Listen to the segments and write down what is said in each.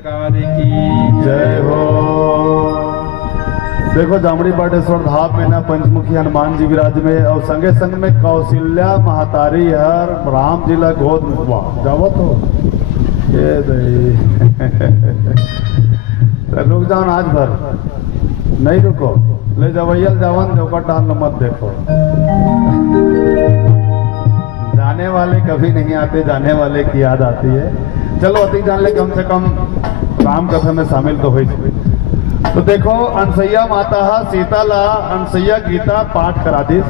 सरकार की जय हो। देखो जामड़ी पाटेश्वर धाम में ना पंचमुखी हनुमान जी विराज में और संगे संग में कौशल्या महातारी हर राम जी ला गोद में वाह जावत हो ये दई तो रुक जाओ आज भर नहीं रुको ले जवैयल जावन जो टाल मत देखो। जाने वाले कभी नहीं आते, जाने वाले की याद आती है। चलो अति जान ले कम से कम राम कथा में शामिल तो हो। तो देखो अनसैया माता सीता ला अनसैया गीता पाठ करा दी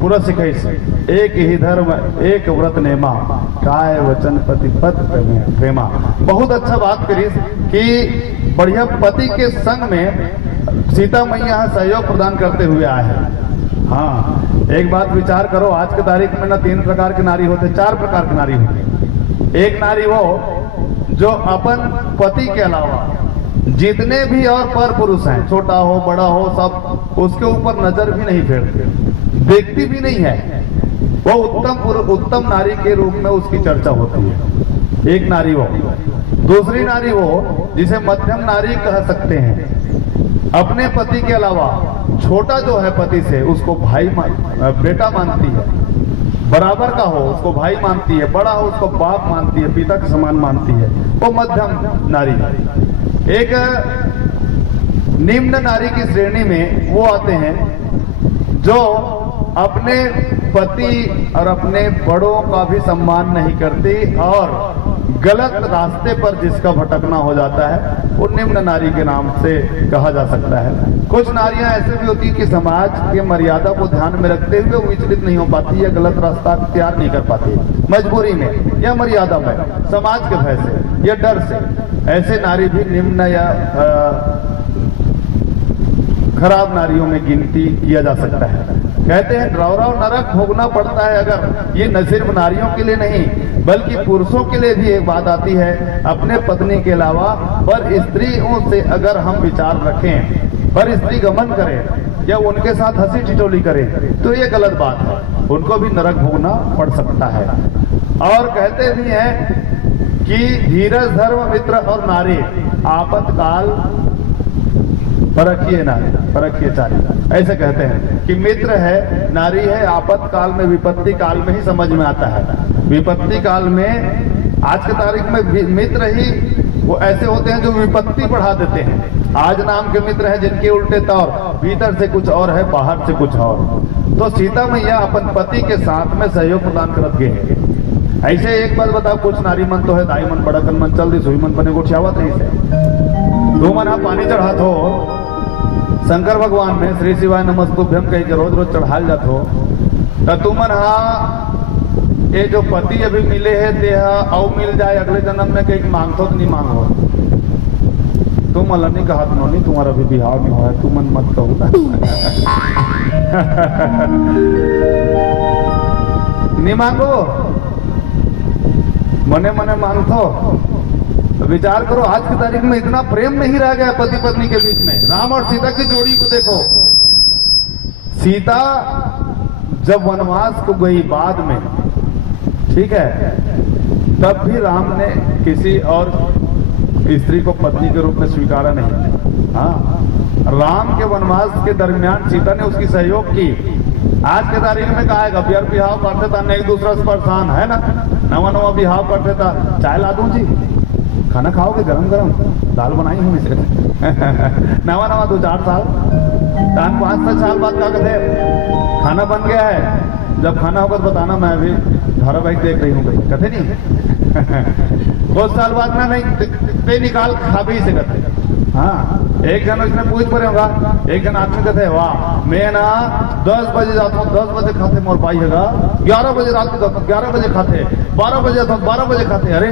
पूरा सिखाई से एक ही धर्म एक व्रत नेमा काय वचन पति पत प्रेमा। बहुत अच्छा बात करी कि बढ़िया पति के संग में सीता मैया सहयोग प्रदान करते हुए आए हैं। हाँ एक बात विचार करो, आज के तारीख में ना 3 प्रकार की नारी होते, 4 प्रकार की नारी होती। एक नारी वो जो अपन पति के अलावा जितने भी और पर पुरुष हैं, छोटा हो बड़ा हो, सब उसके ऊपर नजर भी नहीं फेरते, देखती भी नहीं है। वो उत्तम नारी के रूप में उसकी चर्चा होती है। एक नारी वो। दूसरी नारी वो जिसे मध्यम नारी कह सकते हैं, अपने पति के अलावा छोटा जो है पति से उसको भाई बेटा मानती है, बराबर का हो उसको भाई मानती है, बड़ा हो उसको बाप मानती है, पिता के समान मानती है, वो मध्यम नारी। एक निम्न नारी की श्रेणी में वो आते हैं जो अपने पति और अपने बड़ों का भी सम्मान नहीं करती और गलत रास्ते पर जिसका भटकना हो जाता है वो निम्न नारी के नाम से कहा जा सकता है। कुछ नारियां ऐसे भी होती है कि समाज के मर्यादा को ध्यान में रखते हुए वो विचलित नहीं हो पाती या गलत रास्ता अख्तियार नहीं कर पाती, मजबूरी में या मर्यादा में, समाज के भय से या डर से। ऐसे नारी भी निम्न या खराब नारियों में गिनती किया जा सकता है। कहते हैं रौरव नरक भोगना पड़ता है। अगर ये न सिर्फ नारियों के लिए नहीं बल्कि पुरुषों के लिए भी एक बात आती है, अपने पत्नी के अलावा पर स्त्रियों से अगर हम विचार रखें, पर स्त्री गमन करें या उनके साथ हंसी ठिठोली करें तो ये गलत बात है, उनको भी नरक भोगना पड़ सकता है। और कहते भी हैं कि धीरज धर्म मित्र और नारी आपातकाल परखिए नारी परखिए चारी। ऐसे कहते हैं कि मित्र है नारी है, आपातकाल में विपत्ति काल में ही समझ में आता है। विपत्ति काल में आज के तारीख में मित्र ही वो ऐसे होते हैं जो विपत्ति बढ़ा देते हैं। आज नाम के मित्र हैं जिनके उल्टे तौर भीतर से कुछ और है बाहर से कुछ और। तो सीता मैया अपन पति के साथ में सहयोग प्रदान करत गए। ऐसे एक बात बताओ, कुछ नारी मन तो है दाई मन बड़कन मन चल दी सुई मन बने गोठियावत रही से दो मन पानी चढ़ात हो शंकर भगवान में श्री शिवाय नमस्तुभ्यम कह के रोज रोज चढ़ाल जात हो तो तुमन ये जो पति अभी मिले है देहा औ मिल जाए अगले जन्म में कहीं मांगतो तो नहीं मांगो। तुम अल्लाह नहीं कहा नहीं तुम्हारा अभी बिहार में हो है, तुम मन मत कहो ना नहीं मांगो मने मने मांगतो। तो विचार करो आज की तारीख में इतना प्रेम नहीं रह गया पति पत्नी के बीच में। राम और सीता की जोड़ी को देखो, सीता जब वनवास को गई बाद में, ठीक है, तब भी राम ने किसी और स्त्री को पत्नी के रूप में स्वीकारा नहीं। हाँ, राम के वनवास के दरमियान सीता ने उसकी सहयोग की। आज के तारीख में कहा है बिहार बिहाव करते था, एक दूसरा से परेशान है ना, नवा नवा बिहाव करते था, चाय ला दूं जी, खाना खाओगे गरम गरम, दाल बनाई हूँ इसे नवा नवा 2-4 साल 5-6 साल बाद क्या कहते खाना बन गया है, जब खाना होगा तो बताना मैं अभी धारावाहिक देख रही हूँ कहते नहीं कुछ साल बाद ना नहीं पे निकाल खा भी से कहते। हाँ, एक जन इसमें पूछ पड़े होगा, एक जन आदमी कहते वाह मैं ना 10 बजे जाता हूँ 10 बजे खाते मोर पाई होगा, 11 बजे रात को 11 बजे खाते, 12 बजे जाता हूँ 12 बजे खाते। अरे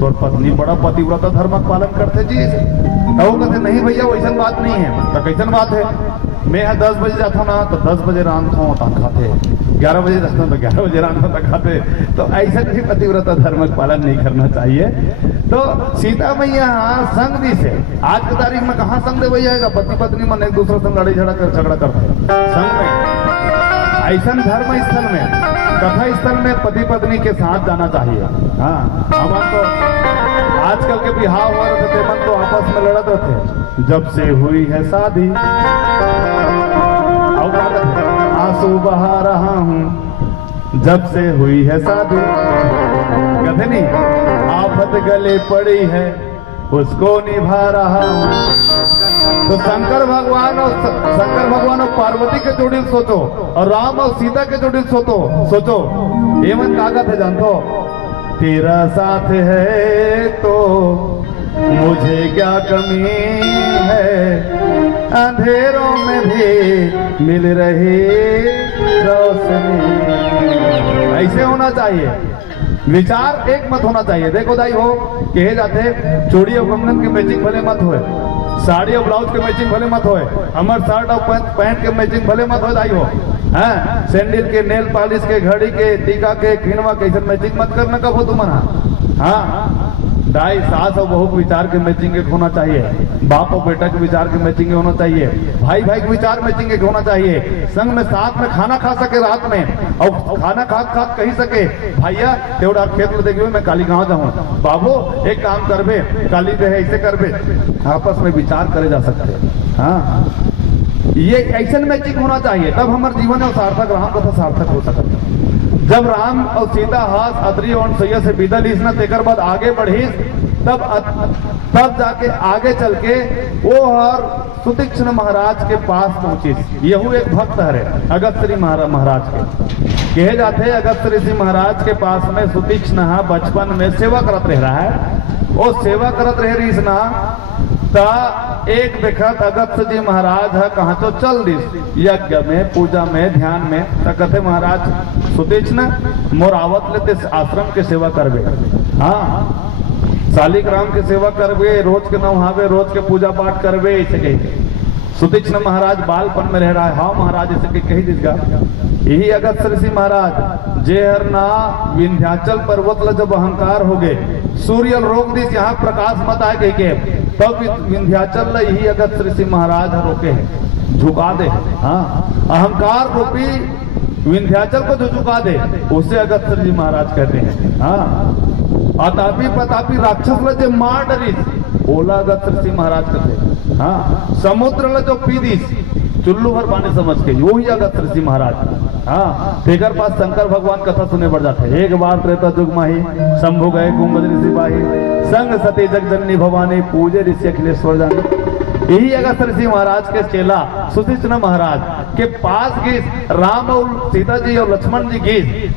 तो पत्नी बड़ा पतिव्रता धर्म का पालन करते जी। तो वो कहते नहीं भैया वैसा बात नहीं है। तो कैसन बात है, मैं 10 बजे जाता हूँ ना तो 10 बजे रात हूँ तक खाते, 11 बजे जाता हूँ तो 11 बजे रात तक खाते। तो ऐसा भी पतिव्रता धर्म का पालन नहीं करना चाहिए। तो सीता मैया संग दी से आज की तारीख में कहाँ संग दे भैया, पति पत्नी मन एक दूसरे से लड़ाई झगड़ा करते संग में। ऐसा धर्म स्थल में कथा स्थल में पति पत्नी के साथ जाना चाहिए। हाँ, हम तो आजकल के बिहाव हो रहे थे, मन तो आपस में लड़त रहते। जब से हुई है शादी, आंसू बहा रहा हूँ, जब से हुई है शादी। कहते नहीं, आफत गले पड़ी है, उसको निभा रहा हूँ। तो शंकर भगवान और पार्वती के जोड़ी सोचो, और राम और सीता के जोड़ी सोचो। एवं कागज है, जानतो, तेरा साथ है तो मुझे क्या कमी है, अंधेरों में भी मिल रही रोशनी। ऐसे होना चाहिए, विचार एक मत होना चाहिए। देखो दाई हो कहे जाते, चूड़ी और कंगन के मैचिंग भले मत होए, साड़ी और ब्लाउज के मैचिंग भले मत होए, हमार शर्ट और पैंट के मैचिंग भले मत हो दाई हो। हैं, सैंडल के, नेल पॉलिश के, घड़ी के, टीका के, खिनवा के मैचिंग मत करना कब हो तुम्हारा। हाँ, दाई सास और बहू के विचार के मैचिंग एक होना चाहिए, बाप और बेटा के विचार के मैचिंग होना चाहिए, भाई भाई के विचार मैचिंग एक होना चाहिए। संग में साथ में खाना खा सके रात में, और खाना खा कही सके, भैया तेवड़ा खेत में देखिए मैं काली गाँव जाऊँ, बाबू एक काम करबे, काली रहे ऐसे करबे, आपस में विचार करे जा सकते। हाँ, ये ऐसा मैचिंग होना चाहिए, तब हमारे जीवन में सार्थक, राम कथा सार्थक हो सकता। जब राम और सीता हाथ अदरी और सैया से विदा लीस न तेकर बाद आगे बढ़ी, तब जाके आगे चल के वो हर सुतीक्ष्ण महाराज के पास पहुंची। यहू एक भक्त है अगस्त्री महाराज के, कहे जाते अगस्त्री ऋषि महाराज के पास में सुतीक्ष्ण बचपन में सेवा करत रह रहा है। वो सेवा करत रह रही ना, ता एक देखत अगस्त जी महाराज है कहाँ तो चल दिस यज्ञ में, पूजा में, ध्यान में। तो कहते महाराज सुतीक्ष्ण मोर आवत लेते आश्रम के सेवा करबे। हाँ, शालिग्राम के सेवा करबे, रोज के नहावे, रोज के पूजा पाठ करबे, ऐसे कही। सुतीक्ष्ण महाराज बालपन में रह रहा है। हाँ महाराज, ऐसे कही दीजिएगा। यही अगस्त ऋषि महाराज जे हर ना विंध्याचल पर्वत ल जब अहंकार हो गए, सूर्य रोक दिस यहाँ प्रकाश मत आए कही के, तब विंध्याचल यही अगस्त ऋषि महाराज रोके है, झुका दे। हाँ, अहंकार रूपी विंध्याचल को जो झुका दे उसे अगस्त ऋषि महाराज कहते हैं। हाँ, अतापी पतापी राक्षस जे मार डरी ओला अगस्त ऋषि महाराज कहते। हाँ, समुद्र ल जो पीदिस चुल्लू भर पानी समझ के, वो ही अगस्त ऋषि महाराज। हाँ, तेकर पास शंकर भगवान कथा सुने बढ़ जाते। एक बार त्रेता युग माही शंभु गए कुंभज ऋषि बाही, संग सती जगजननी भवानी पूजे ऋषि अखिलेश्वर जानी। यही अगस्त ऋषि महाराज के चेला सुतीक्ष्ण महाराज के पास गए, राम और सीता जी और लक्ष्मण जी गए।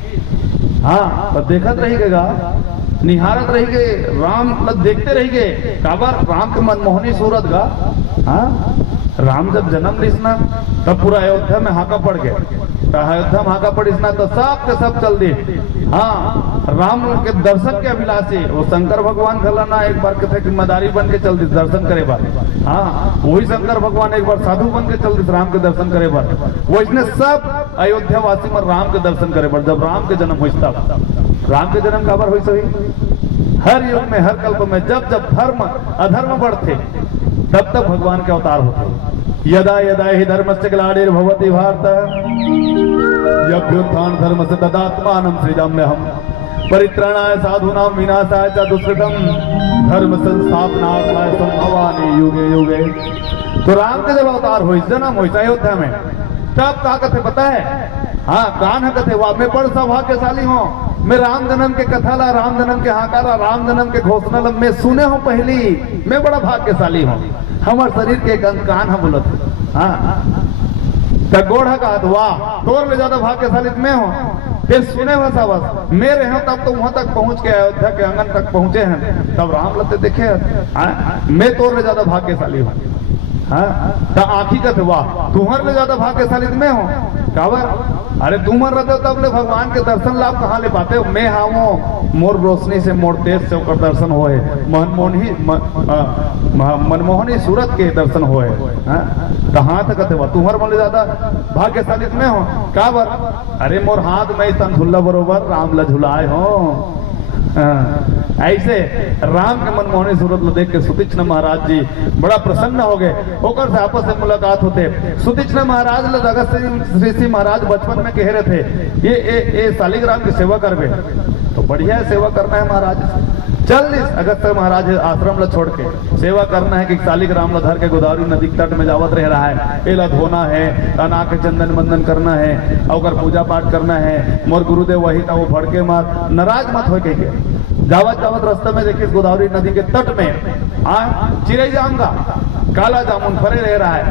हाँ, तो देखत रहिएगा, निहारत रही गए, राम देखते रही गए, काबर राम के मनमोहनी सूरत का। हाँ, राम जब जन्म लिस ना, तब पूरा अयोध्या में हाका पड़ गए। तो अयोध्या में हाका पड़िस ना, तो सब के सब चल दिए। हाँ, राम के दर्शन के अभिलाषी वो शंकर भगवान खला ना, एक बार कहते जिम्मेदारी बन के चल दी दर्शन करे बार। हाँ, वही शंकर भगवान एक बार साधु बन के चल दी राम के दर्शन करे बार। वो इसने सब अयोध्या वासी में राम के दर्शन करे बार। जब राम के जन्म हुई, तब राम के जन्म काबर हुई सही। हर युग में, हर कल्प में जब जब धर्म अधर्म बढ़ते, तब तक भगवान के अवतार होते। यदा यदा ही धर्मस्य ग्लानिर्भवति भारत, यभ्युत्थान धर्मस्य तदात्मानं सृजाम्यहम्, परित्राणाय साधूनां विनाशाय च दुष्कृतम्, धर्म संस्थापनार्थाय संभवामि युगे युगे। तो राम के जब अवतार हुई, जन्म हुई अयोध्या में, तब कहा कहते पता है। हाँ, कान कहते वाह मैं बड़ सौभाग्यशाली हूँ, मैं राम जन्म के कथा ला, राम जन्म के हाकारा, राम जन्म के घोषणा ला मैं सुने हूँ पहली, मैं बड़ा भाग्यशाली हूँ। हमारे शरीर के कान है बोलत। हाँ, गोड़ है कहा वाह तोर ले ज्यादा भाग्यशाली मैं हूँ। फिर सुने हुआ सावस मैं रहे तब तो वहां तक पहुंच के अयोध्या के आंगन तक पहुंचे हैं, तब राम लते देखे मैं तोर ले ज्यादा भाग्यशाली हूँ। हाँ, तो आखी कहते वाह तुम्हारे ले ज्यादा भाग्यशाली मैं हूँ। काबर अरे तुमर रहते तब ले भगवान के दर्शन लाभ कहाँ ले पाते हो। मैं हाँ मोर रोशनी से, मोर तेज से ओकर दर्शन होए, मनमोहनी सूरत के दर्शन होए। तो हाथ कहते वाह तुम्हार मन ले ज्यादा भाग्यशाली मैं हूँ। काबर अरे मोर हाथ में तन झुल्ला बरोबर राम ला झुलाए हो। ऐसे राम के मनमोहनी सूरत देख के सुतीक्ष्ण महाराज जी बड़ा प्रसन्न हो गए। होकर से आपस में मुलाकात होते। सुतीक्ष्ण महाराज लोग अगस्त ऋषि महाराज बचपन में कह रहे थे ये शालिग्राम की सेवा करवे, तो बढ़िया है सेवा करना है महाराज। चल इस अगस्त महाराज आश्रम ला छोड़ के सेवा करना है कि शालिग्राम ला धर के गोदावरी नदी के तट में जावत रह रहा है, एला धोना है, तना के चंदन बंदन करना है और पूजा पाठ करना है। मोर गुरुदेव वही था, वो भड़के मत नाराज मत हो के जावत जावत रास्ते में देखिए गोदावरी नदी के तट में चिड़ै जाऊंगा काला जामुन फरे रह रहा है,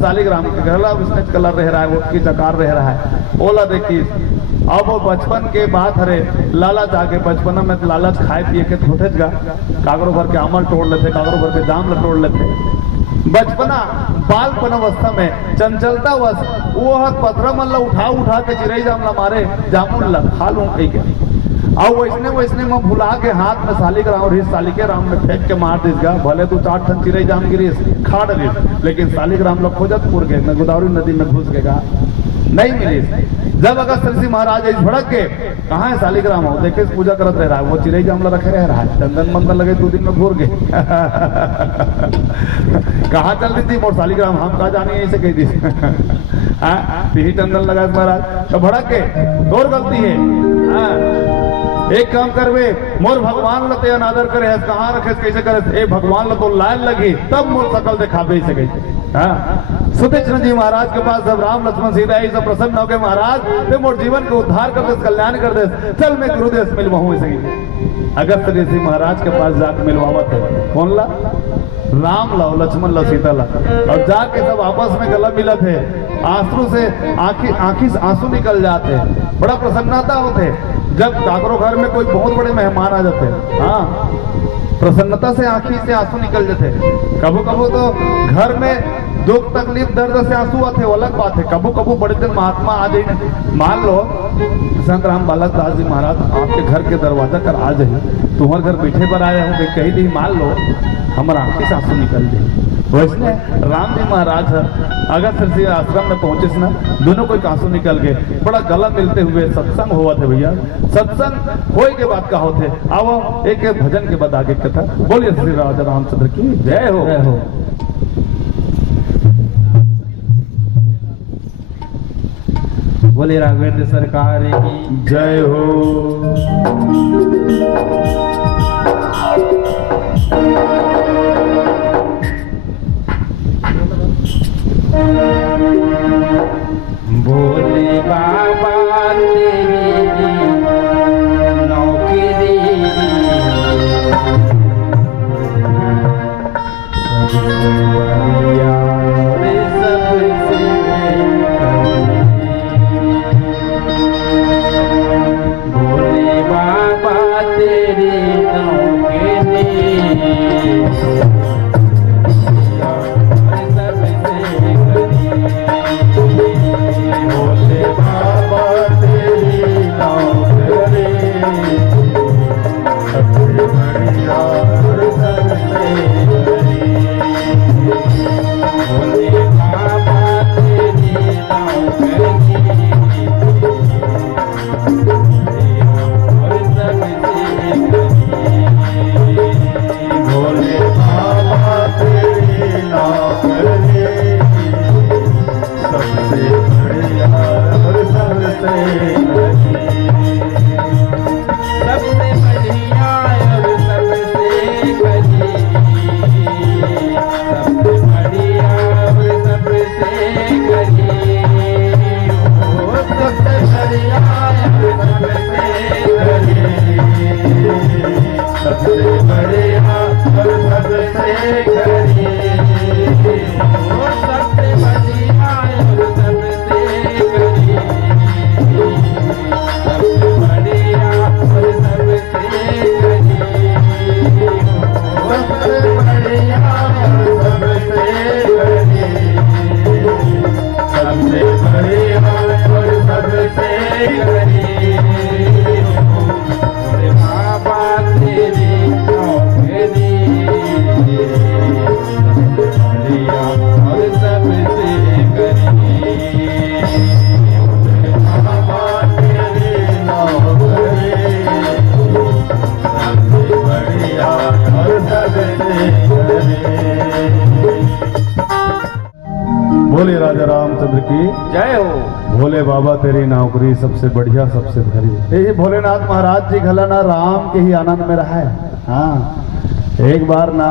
शालिग्राम के गला विस्नेच कलर रह रहा है, वो की चकार रह रहा है। ओला देखिए अब वो बचपन के बात हरे लालच आगे बचपन में तो लालच खाए पिए के होते गा कागरो भर के अमल तोड़ लेते, कागरो भर के जाम तोड़ लेते। बचपना बालपन अवस्था में चंचलता वश वो हाथ पथरा मन ला उठा के चिड़ै जाम ला मारे जामुन ला खा लूं और वैसने में भुला के हाथ में शालिग्राम और शालिके राम में फेंक के मार दीस गा। भले तू 4 ठन चिड़ै जाम गिरीस खा डरिस, लेकिन शालिग्राम लोग खोजत पुर गए न गोदावरी नदी में घुस गएगा नहीं मिली। जब अगस्त ऋषि महाराज इस भड़क के कहाँ है शालिग्राम हो देखे पूजा करत रह रहा है, वो चिड़ै जाम रखे रह रहा है, चंदन मंदन लगे 2 दिन में घूर गए। कहाँ चल रही थी मोर शालिग्राम, हम कहा जानी ऐसे कही थी। पीही चंदन लगा महाराज तो भड़क के तोर गलती है। एक काम करवे मोर भगवान लते अनादर करे है, कहाँ रखे कैसे करे ए भगवान ल तो लाल लगी तब मोर सकल दिखावे सके। सुतीक्ष्ण जी महाराज के पास जब राम लक्ष्मण सीता ही सब प्रसन्न हो गए, महाराज ते मोर जीवन को उद्धार कर दे, कल्याण कर दे, चल मैं गुरुदेव मिलवाऊं सही। अगस्त ऋषि महाराज के पास जाके मिलवावत है, कौन ला राम ला लक्ष्मण ला सीता ला, और जाके सब आपस में गला मिला थे। आंसू से आंखी से आंसू निकल जाते, बड़ा प्रसन्नता होते। जब काकरो घर में कोई बहुत बड़े मेहमान आ जाते, हाँ प्रसन्नता से आंखी से आंसू निकल जाते। कबू कबू तो घर में दुख तकलीफ दर्द से आंसू आते, वो अलग बात है। कबू कबू बड़े दिन महात्मा आ जाए, मान लो संत राम बालक दास जी महाराज आपके घर के दरवाजा कर आ जाए, तुम्हारे घर बैठे पर आया हूँ कही दी, मान लो हमारा आंखी से आंसू निकल जाए। वैसे राम जी महाराज अगस्त ऋषि आश्रम में पहुंचे ना, दोनों को आंसू निकल गए, बड़ा गला मिलते हुए सत्संग हुआ थे। भैया सत्संग होए के बाद का होते, अब एक भजन के बाद आगे कथा। बोलिए श्री राजा रामचंद्र की जय हो, जय हो। बोले राघवेंद्र सरकार की जय हो। बोले बाबा तेरी नौकरी बोले बाबा तेरी जय हो। भोले बाबा तेरी नौकरी सबसे बढ़िया सबसे भरी। यही भोलेनाथ महाराज जी घला ना राम के ही आनंद में रहा है। हाँ, एक बार ना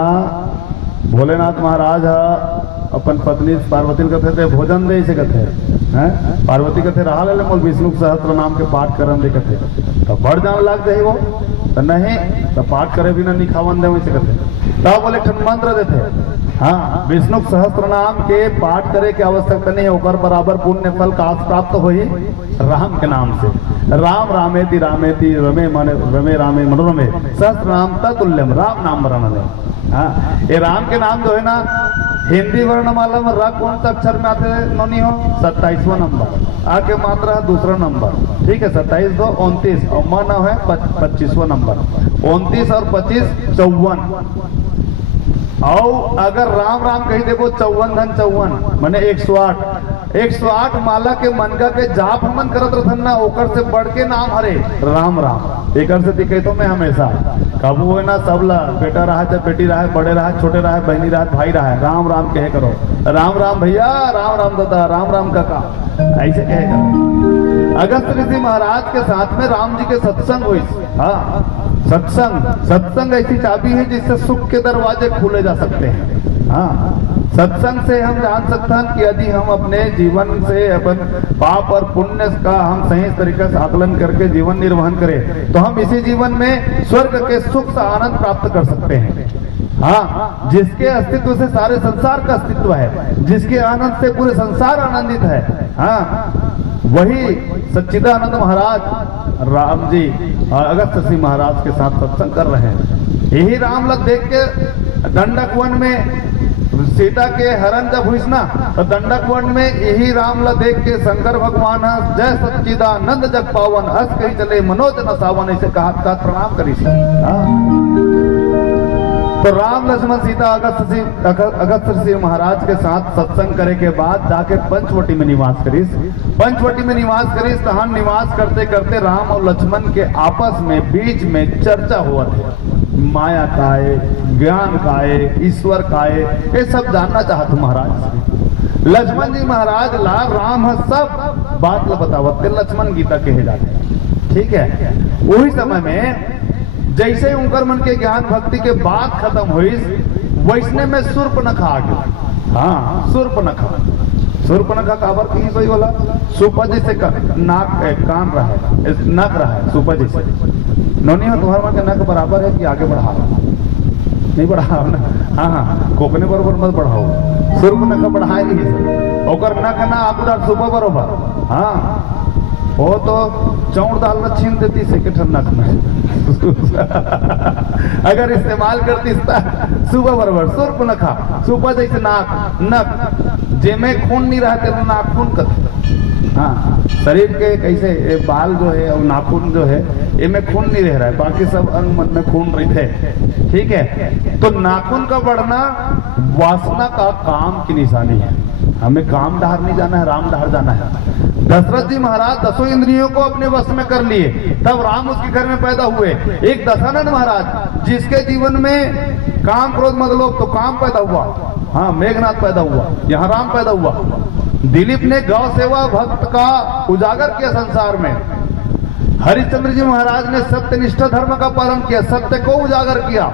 भोलेनाथ महाराज अपन पत्नी पार्वती कथे थे भोजन दे से कथे हैं, पार्वती कथे रहा ले मोल विष्णु सहस्त्र नाम के पाठ करन दे कथे तो बढ़ जाने लग जाए वो तो नहीं तो पाठ करे भी ना निखावन दे वैसे कथे तब बोले ठन मंत्र देते। हाँ, विष्णु सहस्त्र नाम के पाठ करे की आवश्यकता नहीं है, ओकर बराबर पुण्य फल का प्राप्त हो ही राम के नाम से। राम रामेति रामेति रमे माने रमे रामे मनोरमे सहस्त्र नाम ततुल्यम राम नाम वर्णन। हाँ, ये राम के नाम जो है ना हिंदी वर्णमाला में र कौन सा अक्षर में आते नोनी हो 27वां नंबर, आके मात्रा है दूसरा नंबर। ठीक है, 27 2 29 और म न है 25वां नंबर। 29 और 25 54। और अगर राम राम कही देखो 54 धन 54 माने 108। 108 माला के मनका के जाप हमन करत रहन ना, ओकर से बढ़ के नाम हरे राम राम। एकर से दिखे तो मैं हमेशा कबू हो ना सबला बेटा रहा चाहे बेटी रहा बड़े रहा छोटे रहा बहनी रहा भाई रहा राम राम कहे करो। राम राम भैया, राम राम दादा, राम राम काका, ऐसे कहे करो। अगस्त ऋषि महाराज के साथ में राम जी के सत्संग हुई। हाँ, सत्संग ऐसी चाबी है जिससे सुख के दरवाजे खोले जा सकते हैं। हाँ, सत्संग से हम जान सकते हैं कि यदि हम अपने जीवन से अपन पाप और पुण्य का हम सही तरीके से आकलन करके जीवन निर्वहन करें तो हम इसी जीवन में स्वर्ग के सुख का आनंद प्राप्त कर सकते हैं। हाँ, जिसके अस्तित्व से सारे संसार का अस्तित्व है, जिसके आनंद से पूरे संसार आनंदित है। हाँ, वही सच्चिदानंद महाराज राम जी अगस्त ऋषि महाराज के साथ सत्संग कर रहे हैं। यही राम लग देख के दंडक वन में सीता के हरण जब हुई ना तो दंडक वन में यही राम ला देख के शंकर भगवान जय सच्चिदानंद जग पावन हंस कही चले मनोज न सावन ऐसे कहा प्रणाम करी। तो राम लक्ष्मण सीता अगस्त ऋषि महाराज के साथ सत्संग करे के बाद जाके पंचवटी में निवास करीस। पंचवटी में निवास करीस, तहां निवास करते करते राम और लक्ष्मण के आपस में बीच में चर्चा हुआ था। माया का है, ज्ञान का है, ईश्वर का है, ये सब जानना चाहते महाराज। लक्ष्मण जी महाराज ला राम सब बात ला बतावत लक्ष्मण गीता कहे जाते। ठीक है, वही समय में जैसे उनकर मन के ज्ञान भक्ति के बात खत्म हुई वैसने में शूर्पणखा आ गया। हाँ, शूर्पणखा काबर की सही बोला सुपा जैसे नाक कान रहा है, नक रहा है सुपा जैसे नोनी हो तुम्हारे मन के नक बराबर है कि आगे बढ़ा नहीं बढ़ाओ ना। हाँ हाँ, कोकने बरोबर मत बढ़ाओ, शूर्पणखा बढ़ाए नहीं ओकर नक ना आपदार सुपा बरोबर। हाँ, वो तो चौड़ दाल न छीन देती से के ठंडक में अगर इस्तेमाल करती सुबह बराबर शूर्पणखा सुपा जैसे नाक नक जेमे खून नहीं रहते तो नाखून कर। हाँ, शरीर के कैसे बाल जो है और नाखून जो है इनमें खून नहीं रह रहा है, बाकी सब अंग मन में खून रहते हैं। ठीक है, तो नाखून का बढ़ना वासना का काम की निशानी है। हमें काम डहार नहीं जाना है, राम डहार जाना है। दशरथ जी महाराज 10 इंद्रियों को अपने वश में कर लिए, तब राम उसके घर में पैदा हुए। एक दशानंद महाराज जिसके जीवन में काम क्रोध मद लोभ तो काम पैदा हुआ। हाँ, मेघनाथ पैदा हुआ, यहाँ राम पैदा हुआ। दिलीप ने गौ सेवा भक्त का उजागर किया संसार में। हरिश्चंद्र जी महाराज ने सत्यनिष्ठ धर्म का पालन किया, सत्य को उजागर किया,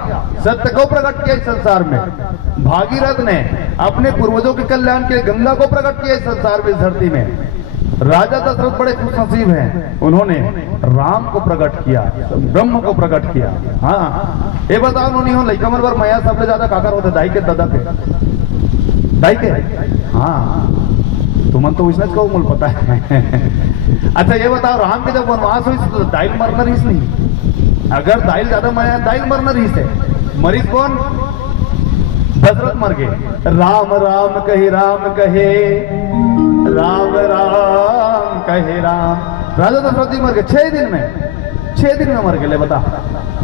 सत्य को प्रकट किया इस संसार में। भागीरथ ने अपने पूर्वजों के कल्याण के गंगा को प्रकट किया इस संसार में, इस धरती में। राजा दशरथ बड़े खुशनसीब हैं, उन्होंने राम को प्रकट किया, ब्रह्म को प्रकट किया। हाँ, ये बताओ उन्होंने हो लइका मन बर मैया सबसे ज्यादा काकर होते दाई के दादा के दाई के। हाँ, तुमन तो उसने को मूल पता है। अच्छा ये बताओ, राम के जब वनवास हुई तो दाइल मरना रहीस नहीं। अगर दाइल ज्यादा माया दाइल मरना रहीस है, मरीज कौन? दशरथ मर गए। राम राम कहे राम कहे, राम राम कहे राम। राजा दशरथ जी मर गए 6 दिन में, 6 दिन में मर गए। ले बता।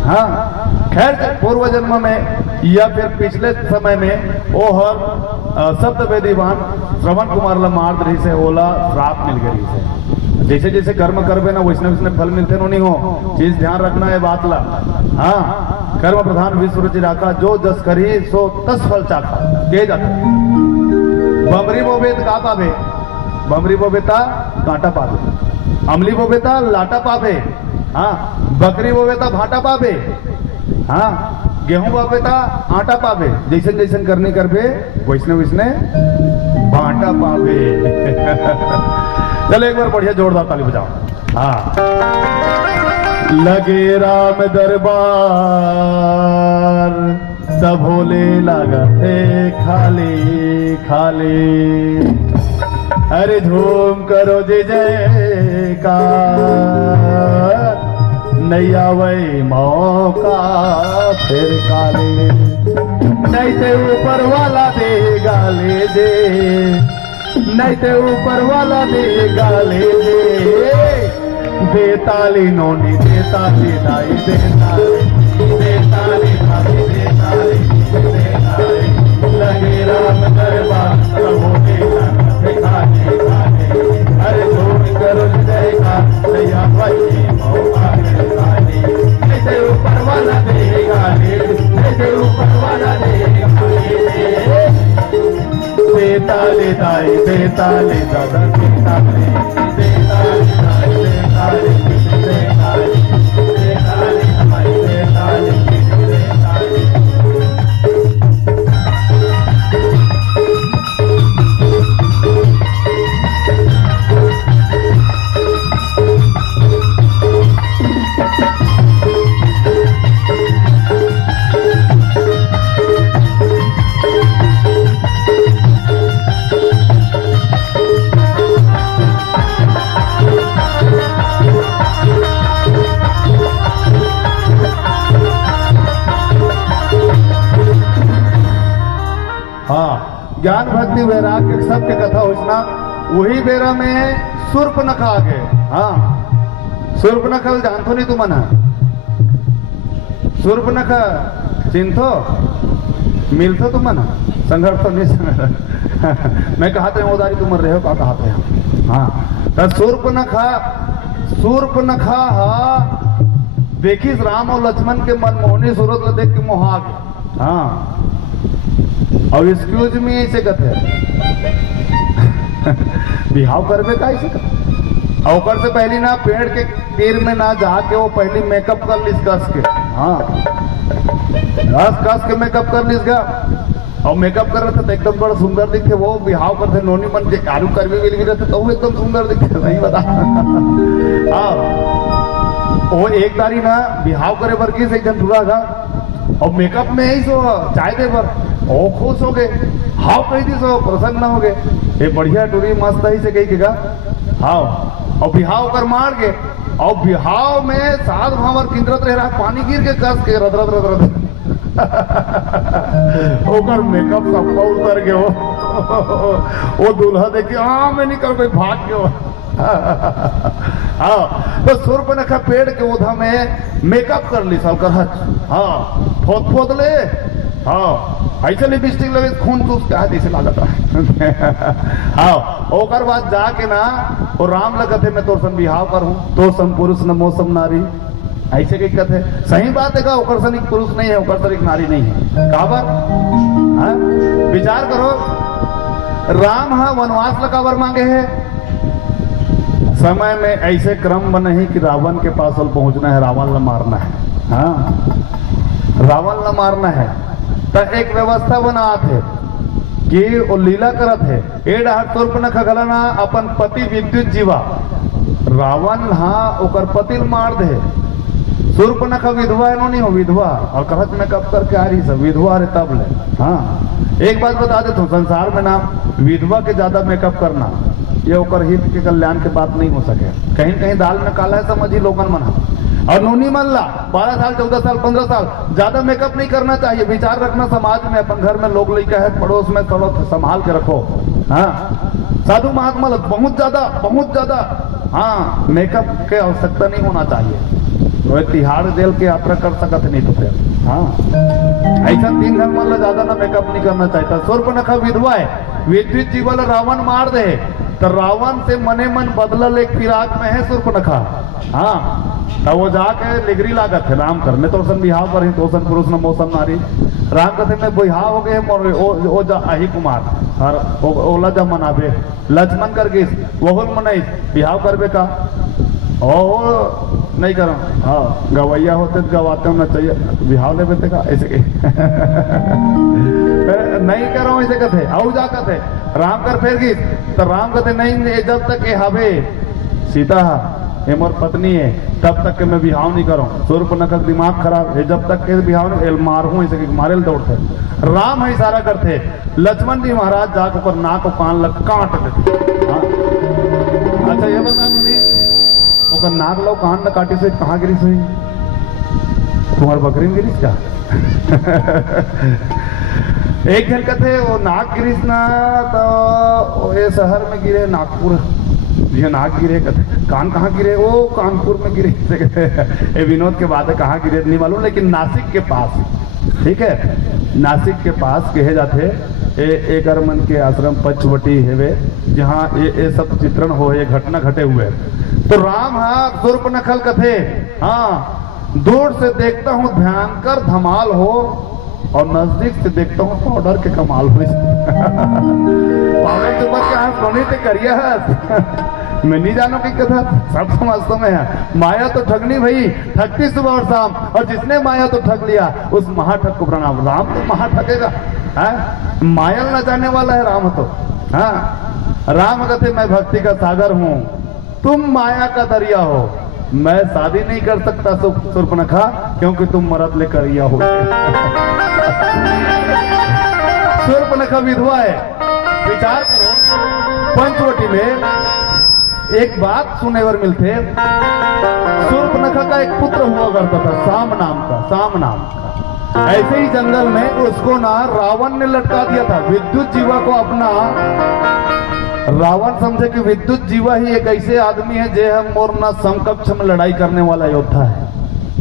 हाँ, खैर पूर्व जन्म में या फिर पिछले समय में ओहर सप्त वेदीवान श्रवण कुमार ला मार रही से ओला श्राप मिल गई से। जैसे जैसे कर्म करबे ना वैसने वैसने फल मिलते नहीं हो, चीज ध्यान रखना है बात ला। हाँ, कर्म प्रधान विश्व रुचि राखा, जो जस करी सो तस फल चाखा के जाता। बमरी वो वेद का पावे बमरी बोबेता कांटा पावे, अमली बोबेता लाटा पावे, हाँ बकरी बोबेता भाटा पावे, हाँ गेहूं बोबेता आटा पावे, जैसे जैसे करनी करबे वैसने वैसने भाटा पावे। चलो एक बार बढ़िया जोरदार ताली बजाओ। हाँ लगे राम दरबार सब भोले लगते खाली खाली, अरे झूम करो जय जयकार, नैया वही मौका फिर काले, नहीं ते ऊपर वाला दे गाले दे, नहीं ते ऊपर वाला दे गाले दे, बेताली नोनी देताली दाई देताली, देताली दाई देताली देताली, लगे राम दरबार भोले लगते खाली खाली, अरे झूम करो जयकार, नैया वही मौका फिर काले, नहीं ते ऊपर वाला दे गाले, नहीं ते ऊपर वाला दे गाले, बेताली दाई बेताली दादा बेताली, बेताली दाई बेताली बेताली, बेताली दाई बेताली बेताली। हाँ ज्ञान भक्ति वैराग्य सबके कथा होना, वही बेरा में शूर्पणखा आ गए। हाँ शूर्पणखा जानतो नहीं तुम ना, शूर्पणखा चिन्थो मिलतो तुम ना, संघर्ष तो नहीं संघर्ष मैं कहते हैं उदारी तुम रहे हो का कहते हैं। हाँ तो शूर्पणखा देखिस राम और लक्ष्मण के मनमोहनी सूरत देख के मोहा गए। हाँ और एक्सक्यूज मी ऐसे कहते बिहाव करबे का ऐसे और से पहली ना पेड़ के तीर में ना जाके वो पहली मेकअप कर लिस कस के। हाँ कस के मेकअप कर लिस गा, और मेकअप कर रहे थे तो एकदम बड़ा सुंदर दिखे, वो बिहाव करते नोनी मन जे कारू करबे भी रहते तो वो एकदम सुंदर दिखे नहीं बता। हाँ वो एक तारी ना बिहाव करे वर्गी से एक जन टूरा था और मेकअप में ही सो चाय दे पर ओ खुश हो गए, हाव कही थी सो प्रसन्न हो गए, ये बढ़िया टूरी मस्त ही से कही के हाव और बिहाव कर मार के, और बिहाव में साध भावर किंद्रत रह रहा पानी गिर के कस के रद रद रद रद ओकर मेकअप सब उतर गए वो दूल्हा देखे हाँ मैं नहीं कर कोई भाग गयो। हाँ तो शूर्पणखा पेड़ के ओधा में मेकअप कर ली सब कर। हाँ फोद फोद ले, हाँ ऐसे लिपस्टिक लगे खून चूस के हाथ ऐसे लागत है। हाँ ओकर बाद जाके ना वो राम लगत है मैं तो सम बिहाव कर हूँ तो सम पुरुष न मौसम नारी, ऐसे कही कहते सही बात है का ओकर सन एक पुरुष नहीं है, ओकर सन एक नारी नहीं है। काबर हाँ विचार करो, राम हाँ वनवास लकावर मांगे है, समय में ऐसे क्रम बने ही कि रावण के पास पहुंचना है, रावण न मारना है। हाँ रावण न मारना है तो एक व्यवस्था बना थे कि वो लीला करत है एड हाथ शूर्पणखा गलना अपन पति विद्युत जीवा, रावण हाँ ओकर पति मार दे, शूर्पणखा विधवा है नहीं हो विधवा और कहत में कब करके आ रही सब विधवा रे तब ले। हाँ एक बात बता देता हूँ, संसार में ना विधवा के ज्यादा मेकअप करना ये ओकर हित के कल्याण के बात नहीं हो सके, कहीं कहीं दाल में काला है समझी लोगन मना। और नूनी मल्ला 12 साल 14 साल 15 साल ज्यादा मेकअप नहीं करना चाहिए, विचार रखना समाज में अपन घर में लोग लड़का है पड़ोस में थोड़ा संभाल के रखो। हाँ साधु महात्मा लोग बहुत ज्यादा हाँ मेकअप के आवश्यकता नहीं होना चाहिए, तो तिहाड़ जेल के यात्रा कर सकते नहीं तो फिर। हाँ ऐसा 3 घंटे ज्यादा ना मेकअप नहीं करना चाहिए। शूर्पणखा विधवा है, विद्युत जीवन रावण मार दे तो रावण से मने मन बदलल एक फिराक में है शूर्पणखा। हाँ तब वो जाके लिगरी लागत है राम कर में तो सन बिहाव पर ही तो सन पुरुष न मौसम नारी राम कहते मैं बिहाव हो गए मोर ओ जा आही कुमार और ओला जब मनाबे लक्ष्मण कर गई वो मनाई बिहाव करबे का ओ नहीं करो। हाँ गवैया होते तो गवाते होना चाहिए बिहाव ले बेटे का ऐसे नहीं करो ऐसे कहते आओ जा कहते राम कर फेर गई तो राम कहते नहीं जब तक ये हवे सीता ये मोर पत्नी है तब तक के मैं बिहाव नहीं करूं। शूर्पणखा का दिमाग खराब है जब तक के बिहाव नहीं मारूं ऐसे मारे दौड़ते राम है इशारा करते लक्ष्मण जी महाराज जाकर ऊपर नाक कान लग काट देते। हाँ? अच्छा ये बता मुझे नाक लो कान न काटी से कहाँ गिरी सही तुम्हारे बकरी में गिरीस क्या एक जन कहते वो नाक गिरीस ना तो ये शहर में गिरे नागपुर ये नाक गिरे कहते कान कहाँ गिरे वो कानपुर में गिरे ये विनोद के बात है कहाँ गिरे नहीं मालूम लेकिन नासिक के पास ठीक है नासिक के पास कहे जाते एक अरमन के आश्रम पंचवटी है वे जहाँ ये सब चित्रण हो ये घटना घटे हुए तो राम हाँ शूर्पणखा कथे हाँ दूर से देखता हूँ भयंकर धमाल हो और नजदीक से देखता हूँ पाउडर के कमाल हो पाउडर के बाद सोने से करिया मैं नहीं जानू की कथा सब समझता में है माया तो ठगनी भाई ठगती सुबह और शाम और जिसने माया तो ठग लिया उस महाठग को प्रणाम। राम तो महाठगेगा है माया न जाने वाला है राम तो। हाँ राम कहते मैं भक्ति का सागर हूँ तुम माया का दरिया हो मैं शादी नहीं कर सकता शूर्पणखा क्योंकि तुम मरद ले करिया हो। शूर्पणखा विधवा है विचार करो पंचवटी में एक बात सुने वर मिलते शूर्पणखा का एक पुत्र हुआ करता था साम नाम का ऐसे ही जंगल में उसको ना रावण ने लटका दिया था विद्युत जीवा को अपना रावण समझे कि विद्युत जीवा ही एक ऐसे आदमी है जे हम मोर ना समकक्ष में लड़ाई करने वाला योद्धा है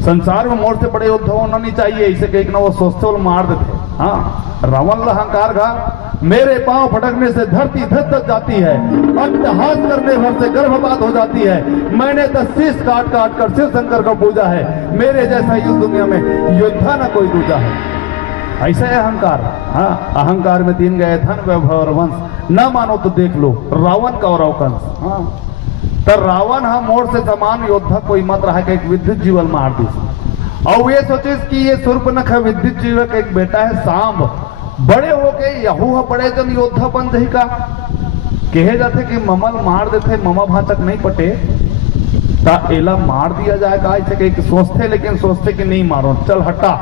संसार में मोर से बड़े योद्धा होना नहीं चाहिए इसे कहीं ना वो सोचते और मार देते। हाँ रावण अहंकार का मेरे पांव फटकने से धरती धक जाती है अट्टहास करने भर से गर्भपात हो जाती है मैंने तो शीश काट काट कर शिव शंकर का पूजा है मेरे जैसा इस दुनिया में योद्धा ना कोई दूजा है। ऐसा है अहंकार। हाँ अहंकार में 3 गए धन वैभव और वंश न मानो तो देख लो रावण का और कंस। हाँ तो रावण हाँ मोर से समान योद्धा कोई मत रहा कि एक विद्युत जीवन मार दी और ये सोचे कि ये शूर्पणखा विद्युत जीवन का एक बेटा है सांब बड़े होके यहू बड़े जन योद्धा बन जाही का कहे जाते कि ममल मार देते ममा भाचक नहीं पटे ता एला मार दिया जाएगा ऐसे कहीं सोचते लेकिन सोचते कि नहीं मारो चल हटा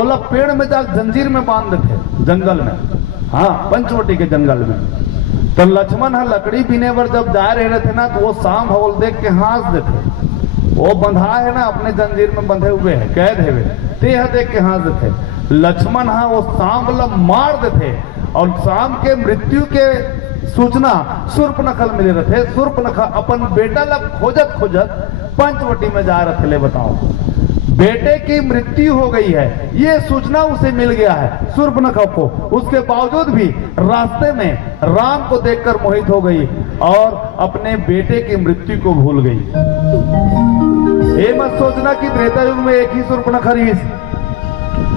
ओला पेड़ में जा जंजीर में बांध देते जंगल में। हाँ पंचवटी के जंगल में तो लक्ष्मण हाँ लकड़ी पीने पर जब जा रहे थे ना तो वो शाम हवल देख के हंस देते वो बंधा है ना अपने जंजीर में बंधे हुए है कैद है वे तेह देख के हंस देते लक्ष्मण हाँ वो शाम मार देते और शाम के मृत्यु के सूचना शूर्पणखा मिले रहे। शूर्पणखा अपन बेटा लग खोजत खोजत पंचवटी में जा रहे थे ले बताओ बेटे की मृत्यु हो गई है ये सूचना उसे मिल गया है शूर्पणखा को उसके बावजूद भी रास्ते में राम को देखकर मोहित हो गई और अपने बेटे की मृत्यु को भूल गई। ये मत सोचना कि त्रेता युग में एक ही शूर्पणखा रही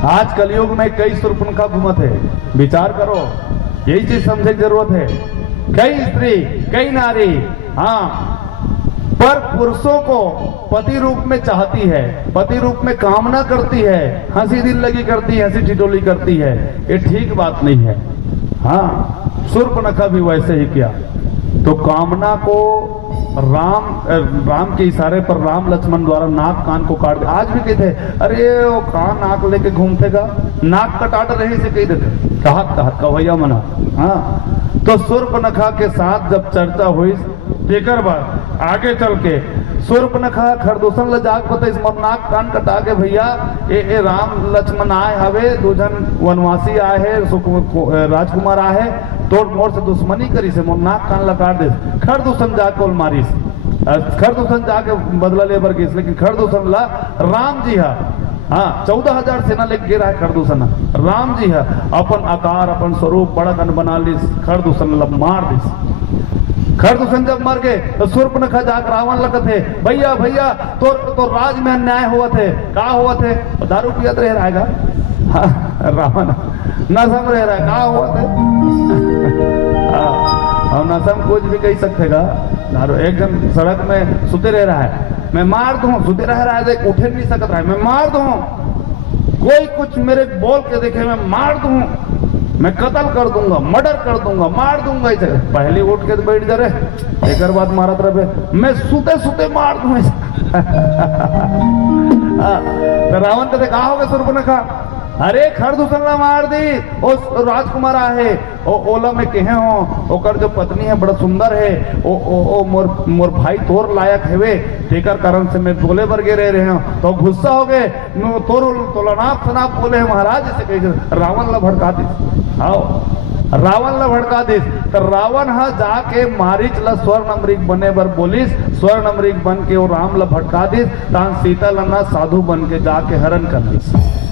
आज कलयुग में कई शूर्पणखा घूमत है विचार करो यही चीज समझने की जरूरत है। कई स्त्री कई नारी हाँ पर पुरुषों को पति रूप में चाहती है पति रूप में कामना करती है हंसी दिल लगी करती है हंसी ठिठोली करती है ये ठीक बात नहीं है। हाँ शूर्पणखा भी वैसे ही किया तो कामना को राम के इशारे पर राम लक्ष्मण द्वारा नाक कान को काट दिया। आज भी कहते अरे वो कान नाक लेके घूमतेगा नाक कटाट रहे से कही देते कहत कवैया मना। हाँ तो शूर्पणखा के साथ जब चर्चा हुई तेकर बाद आगे चल के शूर्पणखा खरदूषण ल जाग पता इस मोर नाक कान कटा के भैया ए राम लक्ष्मण आए हवे 2 जन वनवासी आए है राजकुमार आए है तो मोर से दुश्मनी करी से मोर नाक कान लकाट दे खरदूषण जाके उल मारिस खरदूषण जाके बदला लेबर की लेकिन खरदूषण ला राम जी हा हाँ 14,000 सेना लेके गिरा है खरदूषण राम जी है अपन आकार अपन स्वरूप बड़ा गन बना ली खरदूषण ला मार दिस खरदूषण जब मर गए तो शूर्पणखा जाकर रावण लगत है, भैया भैया तो राज में अन्याय हुआ थे, का हुआ थे? दारू पियत रह रहेगा। हाँ, रावण नशम रह रहा है, का हुआ थे? और नशम कुछ भी कही सकते दारू। एक जन सड़क में सुते रह रहा है, मैं मार दूं, सुते रह रहा है, देख उठे नहीं सकता है, मैं मार दूं, कोई कुछ मेरे बोल के देखे मैं मार दूं, मैं कत्ल कर दूंगा, मर्डर कर दूंगा, मार दूंगा। ऐसे पहले उठ के बैठ जा रहे, एक बात मारत रहे, मैं सुते सुते मार दूं। तो रावण कहते कहा होगा शूर्पणखा, अरे खरदूषण ना मार दी, ओ राजकुमार है, ओ ओला में कहे हो, ओकर जो पत्नी है बड़ा सुंदर है, ओ मोर भाई तोर लायक है, तेकर कारण से मैं बोले बर गे रहे हो, तो गुस्सा हो गए, तोला नाप सनाप बोले है महाराज, ऐसे कहे रावण ला भड़का दी। आओ रावण ला भड़का दी, तो रावण हा जाके मारीच ला स्वर्ण अमृत बने बर बोलिस, स्वर्ण अमृत बन के वो राम ला भड़का दी, तान सीता लना साधु बन के जाके हरण कर दी।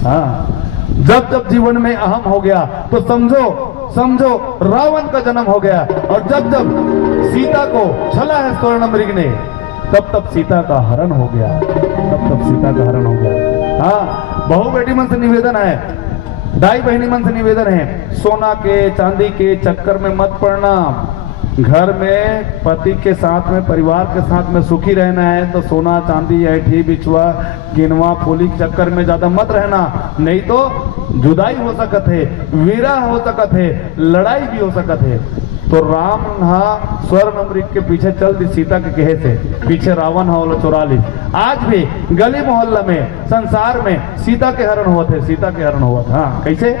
हाँ, जब जब जीवन में अहम हो गया तो समझो रावण का जन्म हो गया, और जब जब सीता को छला है स्वर्ण मृग ने, तब सीता का हरण हो गया, तब सीता का हरण हो गया। हाँ, बहू बेटी मन से निवेदन है, दाई बहनी मन से निवेदन है, सोना के चांदी के चक्कर में मत पड़ना, घर में पति के साथ में परिवार के साथ में सुखी रहना है तो सोना चांदी ऐठी बिछुआ गिनवा फूली के चक्कर में ज्यादा मत रहना, नहीं तो जुदाई हो सकत है, विरह हो सकत है, लड़ाई भी हो सकत है। तो राम हा स्वर्ण अमृत के पीछे चल दी सीता के कहे से, पीछे रावण हा चुरा ली। आज भी गली मोहल्ला में संसार में सीता के हरण हुआ थे, सीता के हरण हुआ था। हाँ, कैसे?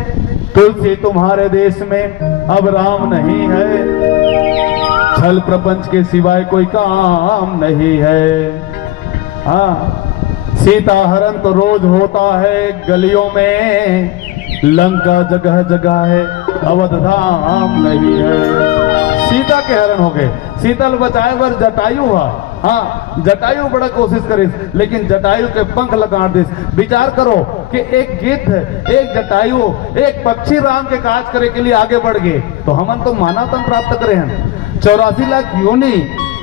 तुलसी तुम्हारे देश में अब राम नहीं है, छल प्रपंच के सिवाय कोई काम नहीं है। हाँ, सीता हरण तो रोज होता है गलियों में, लंका जगह जगह है, अवध धाम नहीं है। सीता के हरण हो गए, सीता बचाए बर जटायु हुआ। हाँ, जटायु बड़ा कोशिश करिस, लेकिन जटायु के पंख लगा दिस। विचार करो कि एक गिद्ध, एक जटायु, एक पक्षी राम के काज करे के लिए आगे बढ़ गए, तो हमन तो मानवतन प्राप्त करे हैं। 84 लाख योनि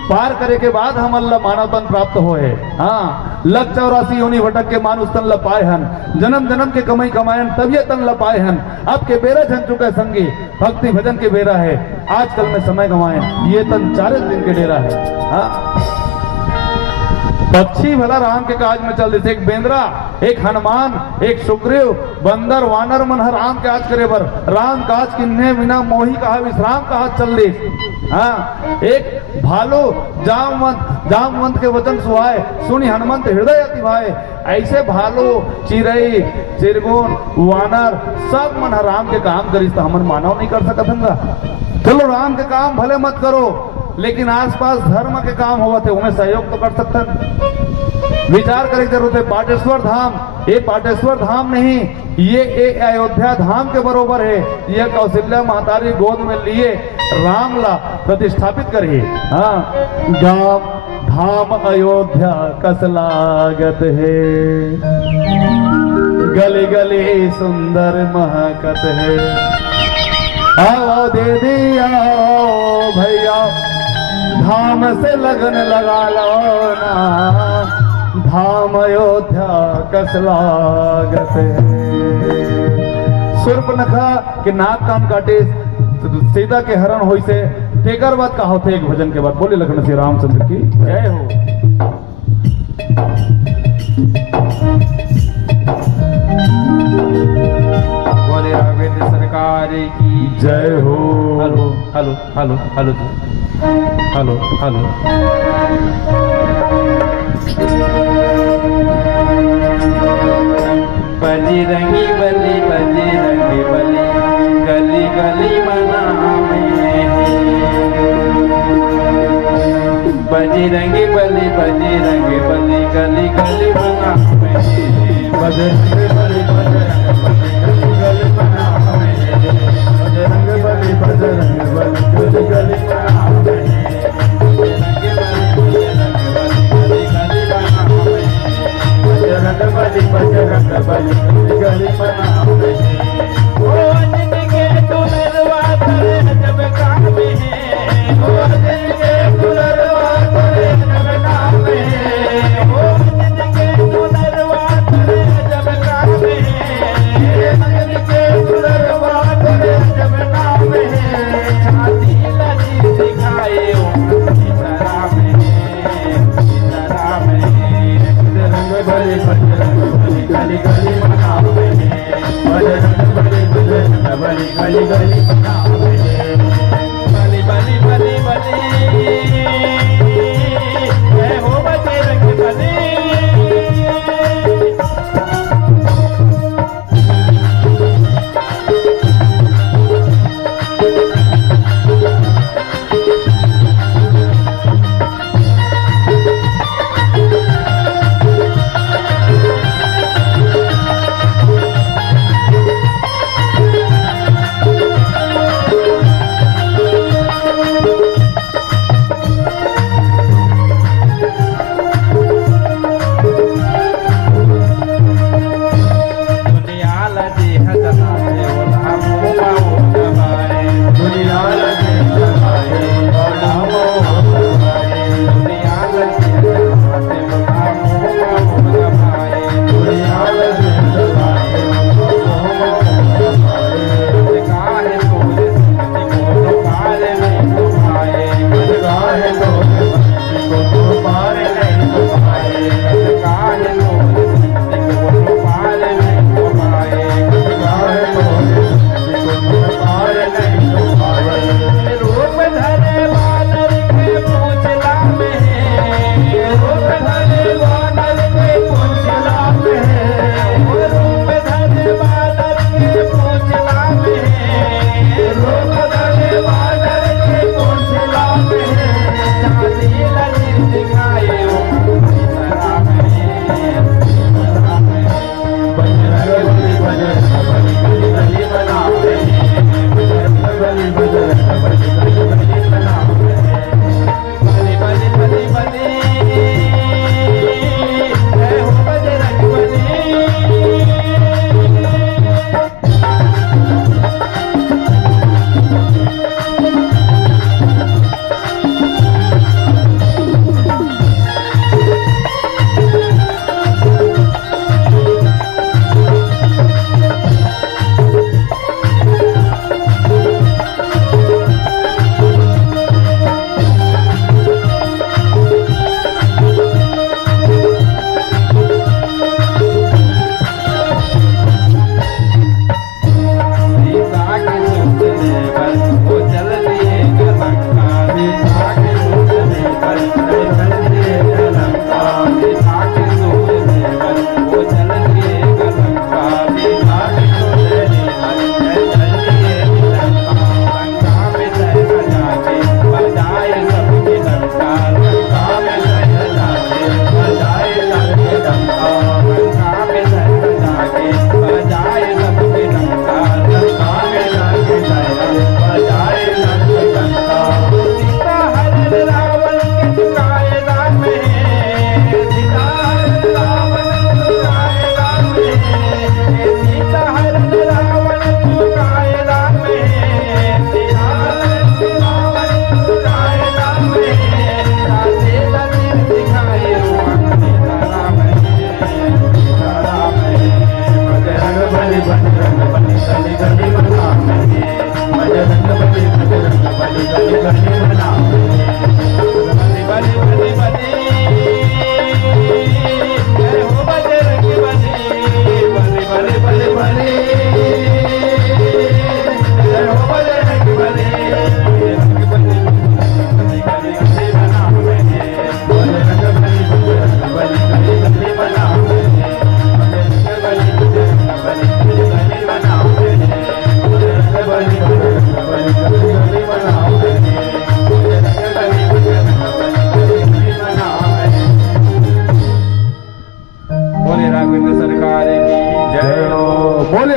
पार करे के बाद हम अल्लाह मानवतन प्राप्त होए। हाँ, लग 84 योनि भटक के मानुष तन ल पाए हन, जन्म जन्म के कमाई कमायन तब ये तन ल पाए हन। अब के बेरा झन चुका संगी, भक्ति भजन के बेरा है, आजकल में समय गंवाए, ये तन 4 दिन के डेरा है। हाँ, पक्षी भला राम के काज में चल देते, एक बेंद्रा, एक हनुमान, एक सुग्रीव, बंदर वानर मन राम के आज करे बर, राम काज किन्ने बिना मोही कहा विश्राम कहा चल दे। हाँ, एक भालू जामवंत के वचन सुहाए, सुनी हनुमंत हृदय अति भाए। ऐसे भालू, चिरई, चिरगुन, वानर सब मन राम के काम करिस, तो हमन मानव नहीं कर सकत हंगा। चलो राम के काम भले मत करो, लेकिन आसपास धर्म के काम हुआ थे उन्हें सहयोग तो कर सकते। विचार करे जरूरत है। पाटेश्वर धाम, ये पाटेश्वर धाम नहीं, ये अयोध्या धाम के बरोबर है। यह कौशल्या महतारी गोद में लिए राम ला प्रतिष्ठापित करिए। हाँ, गाम धाम अयोध्या कस लागत है, गली गली सुंदर महकत है। आओ दीदी आओ भैया, धाम से लगन लगा लो ना, धाम अयोध्या कस लागत है। शूर्पणखा के नाक कान काटे सीता के हरण होई से तेकर बात का होते एक भजन के बाद बोले लखन श्री रामचंद्र की जय हो। बोले राघवेंद्र सरकार की जय हो। Hello hello hello hello hello hello. Bajrangi Bali Bajrangi Bali, गली गली मना में। बजरंगी बली बजरंगी बली, गली गली मना में। बजरंगी बली बजरंगी बली, गली गली मना में। बजरंगी बली बजरंगी बली, गली गली मना में। बजरंग बली गली मना में। ओ अंजनी के तू नरवा करे जब काम में है, ओ अंजनी के गली गली मनावे बजरंग बली बजरंग बली गली गली मनावे बली बली बली बली जय हो बजरंग बली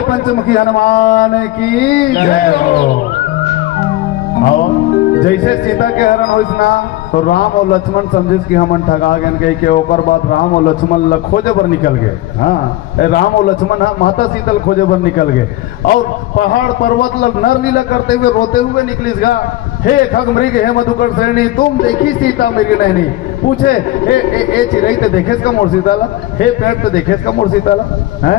पंचमुखी हनुमान की जय हो। आओ जैसे सीता के हरण होइस ना तो राम और लक्ष्मण समझिस कि हमन ठगा गए कह के ओकर बाद राम और लक्ष्मण ल खोजे बर निकल गए। हाँ राम और लक्ष्मण माता सीता ल खोजे बर निकल गए और पहाड़ पर्वत ल नर लीला करते हुए रोते हुए निकलिस गा। हे खगमृग हे मधुकर श्रेणी तुम देखी सीता मेरी नैनी। पूछे ए चिरई ते देखेस का मोर सीता ला, हे पेड़ ते देखेस का मोर सीता ला। है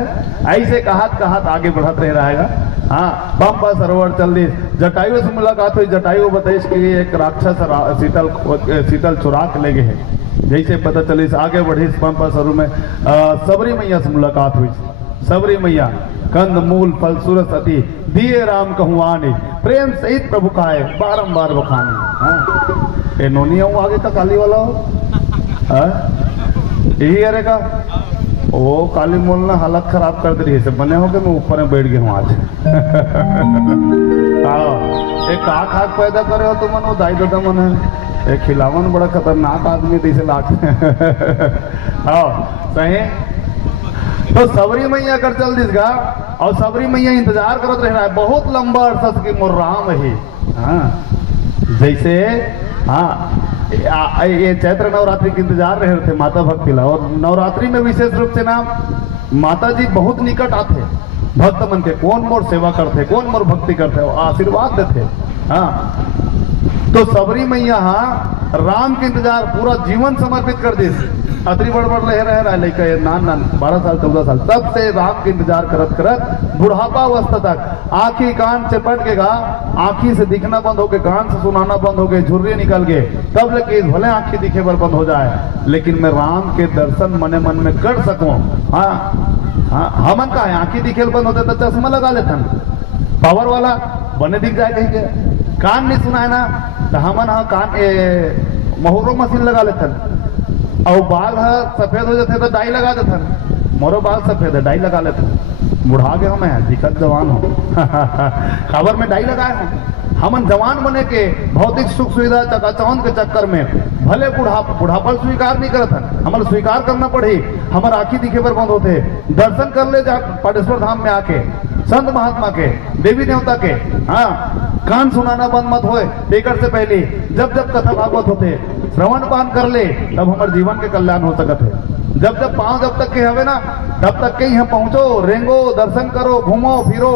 ऐसे कहत आगे बढ़त रह रहेगा। हाँ बम्बा सरोवर चल दी जटायु से मुलाकात हुई। जटायु बताइस कि एक राक्षस शीतल चुरा के ले गए जैसे पता चली आगे बढ़ी पंपा शुरू में सबरी मैया से मुलाकात हुई। सबरी मैया कंद मूल फल सूरत अति दिए राम कहूँ आने प्रेम सहित प्रभु खाए बारंबार बखाने। हाँ? ये नोनिया हूँ आगे का काली वाला हो यही अरे का ओ काली मोल ना हालत खराब कर दी है बने हो के मैं ऊपर में बैठ गया हूँ आज। एक खाक खाक पैदा करे हो तो मन वो दाई दादा मन है एक खिलावन बड़ा खतरनाक आदमी जैसे लाख। हाँ सही। तो सबरी मैया कर चल दिसगा और सबरी मैया इंतजार करत रह रहा है बहुत लंबा अरसा की मोर राम है। हाँ जैसे हाँ ये चैत्र नवरात्रि के इंतजार रहे थे माता भक्ति ला और नवरात्रि में विशेष रूप से ना माता जी बहुत निकट आते भक्त मन के कौन मोर सेवा करते कौन मोर भक्ति करते आशीर्वाद देते। हाँ तो सबरी मैया हाँ राम के इंतजार पूरा जीवन समर्पित कर दी। अतरी बड़बड़ रह रहा लेकर नान 12 साल 14 साल तब से राम के इंतजार करत करत बुढ़ापा अवस्था तक आंखी कान चपट के गा आंखी से दिखना बंद हो गए कान से सुनाना बंद हो गए झुर्री निकल गए तब लेके भले आंखी दिखे पर बंद हो जाए लेकिन मैं राम के दर्शन मने मन में कर सकूं। हाँ हाँ हमन का है आंखी दिखे बंद होते तो चश्मा लगा लेते पावर वाला बने दिख जाए कहीं के कान नहीं सुनाए ना तो हमन हाँ कान महुरो मशीन लगा लेते और बाल सफेद हो जाते तो डाई लगा देते मोरो बाल सफेद है डाई लगा लेते बुढ़ा गए हो मैं दिक्कत जवान हो खबर में डाई लगाए हैं हमन जवान बने के भौतिक सुख सुविधा चकाचौंध के चक्कर में भले बुढ़ापा स्वीकार नहीं करत हन हमारे स्वीकार करना पड़ी हमारे आंखी दिखे पर बंद होते दर्शन कर ले जा पाटेश्वर धाम में आके संत महात्मा के देवी देवता के। हाँ कान सुनाना बंद मत होए टेकर से पहले जब जब कथा भागवत होते श्रवण पान कर ले तब हमारे जीवन के कल्याण हो सकत है। जब जब पांव जब तक के हवे ना तब तक के यहाँ पहुंचो रेंगो दर्शन करो घूमो फिरो।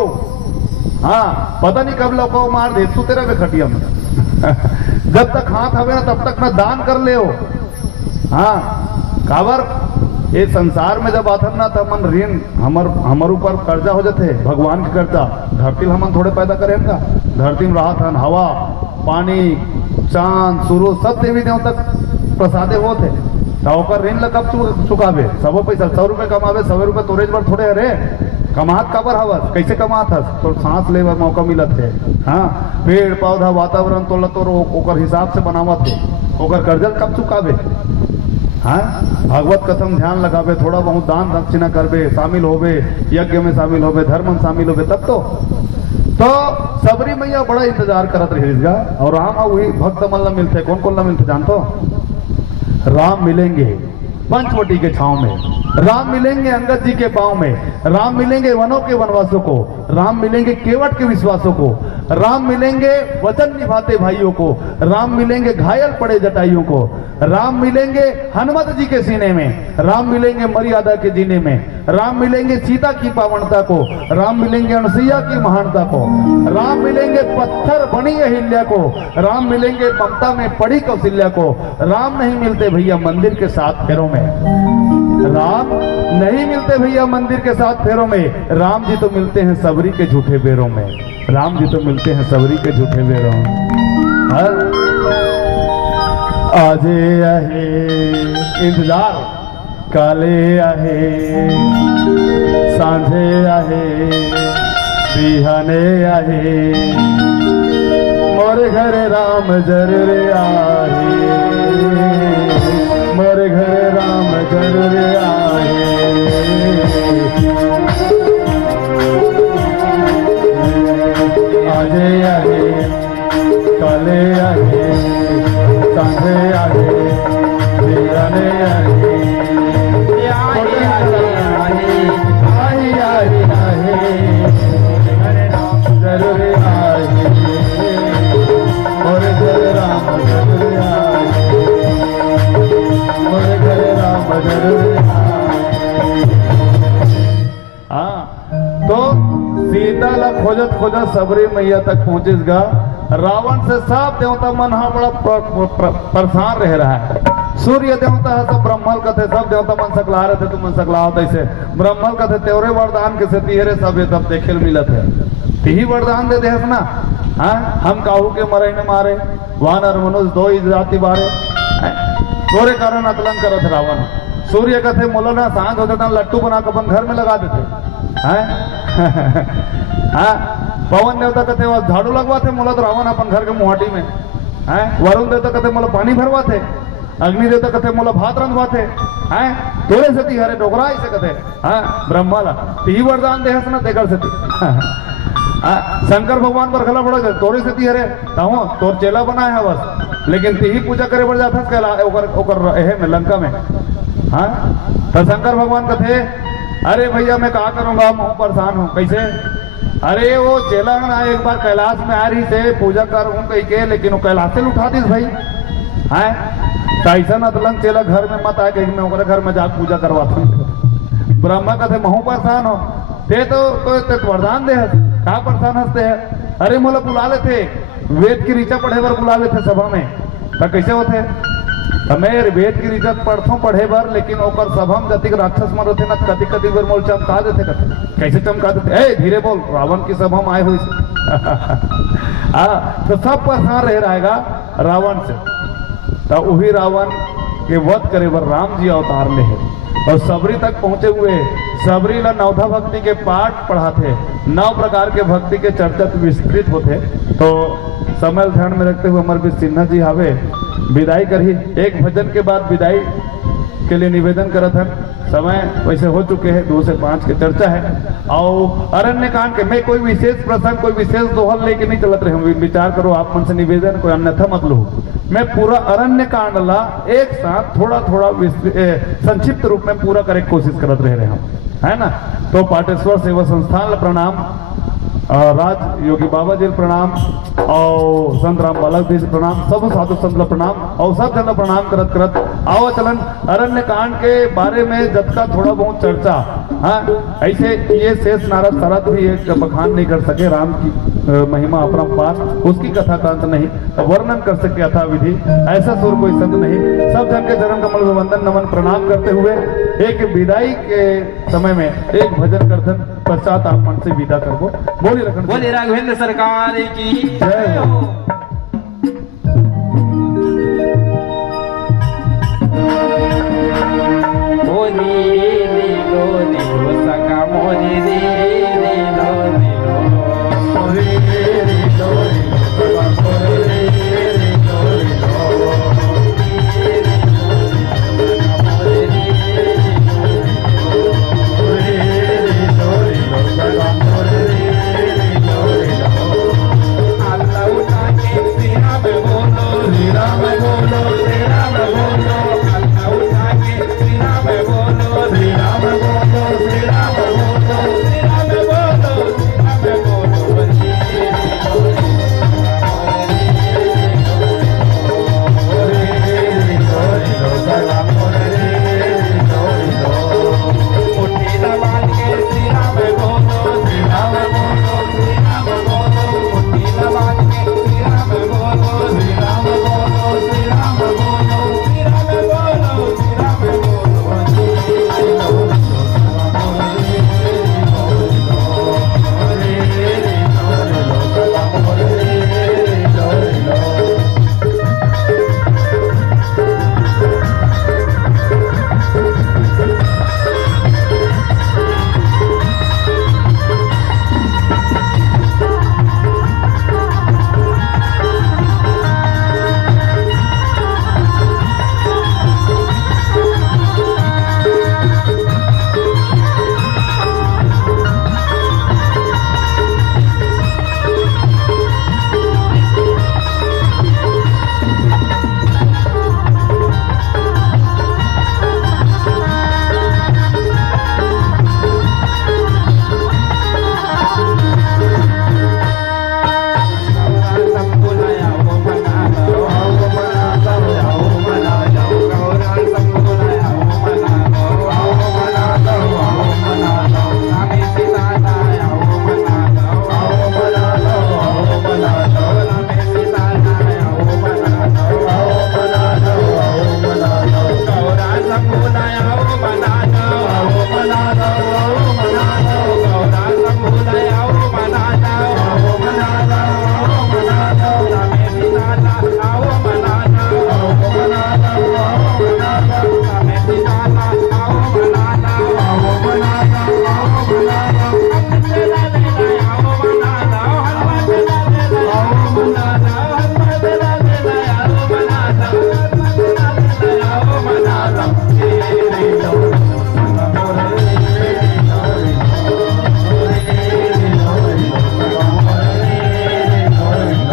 हाँ पता नहीं कब लोग मार दे तू तेरा खटिया में जब तक हाथ हवे ना तब तक ना दान कर ले हो। हाँ काबर ये संसार में जब आथन ना तब मन ऋण हमर ऊपर कर्जा हो जाते भगवान के कर्जा धरती हमन थोड़े पैदा करें का धरती में राहत हन हवा पानी चांद सूरज सब देवी देवता प्रसादे होते तो ऋण कब चुकावे सबो पैसा 100 रुपये कमावे 100 रुपये तोरेज पर थोड़े अरे कमात काबर हवस कैसे कमात हस तो सांस ले मौका मिलत है। हाँ पेड़ पौधा वातावरण तोला तो ओकर हिसाब से बनावत है ओकर कर्जा कब चुकावे। हाँ भागवत कथम ध्यान लगावे थोड़ा बहुत दान दक्षिणा करबे शामिल होवे यज्ञ में शामिल होवे धर्म में शामिल होवे तब तो सबरी मैया बड़ा इंतजार करत रही और राम वही भक्त मल्ला मिलते कौन ला मिलते जानतो राम मिलेंगे पंचवटी के छांव में राम मिलेंगे अंगद जी के पांव में राम मिलेंगे वनों के वनवासों को राम मिलेंगे केवट के विश्वासों को राम मिलेंगे वचन निभाते भाइयों को राम मिलेंगे घायल पड़े जटाइयों को राम मिलेंगे हनुमत जी के सीने में राम मिलेंगे मर्यादा के जीने में राम मिलेंगे सीता की पावनता को राम मिलेंगे अनसुईया की महानता को राम मिलेंगे पत्थर बनी अहिल्या को राम मिलेंगे ममता में पड़ी कौशल्या को राम नहीं मिलते भैया मंदिर के 7 फेरों में राम नहीं मिलते भैया मंदिर के 7 फेरों में राम जी तो मिलते हैं सबरी के झूठे बेरों में राम जी तो मिलते हैं सबरी के झूठे बेरों में। आजे आहे इंतजार काले आहे सांझे आहे बिहाने आहे मोरे घर राम जरूर आहे मोरे घर राम जरूर आहे आजे आहे काले आहे सांझे आहे बिहाने आहे जरूर आहे मोरे घर राम जरूर आहे मोरे घर राम जरूर हाँ तो सीता ला खोजत खोजत सबरी मैया तक पहुंचेगा रावण से सब देवता मन हा बड़ा परेशान रह रहा है। सूर्य देवता है सब ब्रह्मल कथे सब देवता मन सकला रहे थे तुम मन सकला होता ऐसे ब्रह्मल कथे तेरे वरदान के से तिहरे सब ये तब देखे मिलत है तिही वरदान दे दे ना। हाँ हम काहू के मरे न मारे वानर मनुष्य 2 ही जाति बारे तोरे कारण अतलन करत रावण। सूर्य कथे मोला ना सांझ होता था लट्टू बना के अपन घर में लगा देते हैं। हाँ, पवन देवता कहते वह झाड़ू लगवाते, मोला तो रावण अपन घर के मुहाटी में हैं। वरुण देवता कहते मोला पानी भरवाते, अग्नि देवता कहते मोला भात रंधवाते हैं। तोरे सती हरे डोगरा ऐसे कहते हाँ ब्रह्मा ला ती वरदान देहस ना तेकर सती। शंकर भगवान पर खला पड़ा जाए तोरे सती हरे ताहो तोर चेला बना है बस, लेकिन ती ही पूजा करे पड़ जाता कहला ओकर एहे में लंका में। हाँ, तो शंकर भगवान कहते अरे भैया मैं क्या करूंगा, मैं परेशान हूँ। कैसे? अरे वो चेला ना एक बार कैलाश में आ रही से पूजा कर हूँ कही के, लेकिन वो कैलाश से उठा दी भाई। है कैसा अतलंग चेला घर में मत आए, कहीं मैं ओकरे घर में जाकर पूजा करवाता हूँ। ब्रह्मा कहते महू परेशान हो ते तो वरदान दे क्या परेशान हंसते है। अरे मोला बुला लेते, वेद की ऋचा पढ़े बार बुला लेते सभा में, तो कैसे होते हमें वेद की ऋचा पढ़थों पढ़े बार, लेकिन ओकर सभा में जतिक राक्षस मन होते ना कति कति बार मोल चमका देते। कहते कैसे चमका देते? ए धीरे बोल, रावण की सभा में आए हुए। तो सब परेशान रह रहेगा रावण से। तो वही रावण के वध करे बर राम जी अवतार ले है और सबरी तक पहुंचे हुए। सबरी ला नवधा भक्ति के पाठ पढ़ाते, 9 प्रकार के भक्ति के चर्चा विस्तृत होते। तो समय ध्यान में रखते हुए अमरवीर सिन्हा जी हावे विदाई करही। एक भजन के बाद विदाई के लिए निवेदन करत है। समय वैसे हो चुके हैं, 2 से 5 की चर्चा है। और अरण्य कांड के मैं कोई विशेष प्रसंग कोई विशेष दोहल लेके नहीं चलत रहे हूँ, विचार करो आप मन से निवेदन, कोई अन्यथा मत लो। मैं पूरा अरण्य कांड ला एक साथ थोड़ा थोड़ा संक्षिप्त रूप में पूरा करे कोशिश करत रहे हम, है ना। तो पाटेश्वर सेवा संस्थान प्रणाम, राज योगी बाबा जी प्रणाम, और संत राम बालक जी प्रणाम, सब साधु संत प्रणाम, और सब जन प्रणाम करत करत आओ चलन अरण्य कांड के बारे में जबका थोड़ा बहुत चर्चा। हाँ, ऐसे ये शेष नारद सरद भी एक बखान नहीं कर सके, राम की महिमा अपरंपार, उसकी कथा का अंत नहीं, वर्णन कर सके यथा विधि, ऐसा सुर कोई संत नहीं। सब जन के चरण कमल में वंदन नमन प्रणाम करते हुए एक विदाई के समय में एक भजन कीर्तन पश्चात आप मन से विदा करबो। बोले राघवेंद्र सरकार की जय हो। Allah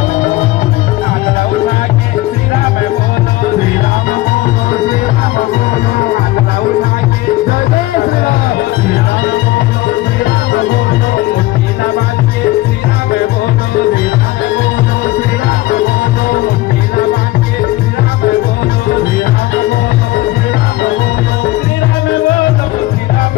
आंधळा उठा के श्रीराम बोलो श्रीराम बोलो श्रीराम बोलो आंधळा उठा के जय जय श्री राम श्रीराम बोलो श्रीराम बोलो मुट्ठीला बांध के श्रीराम बोलो श्रीराम बोलो श्रीराम बोलो मुट्ठीला बांध के श्रीराम बोलो श्रीराम बोलो श्रीराम बोलो श्रीराम बोलो श्रीराम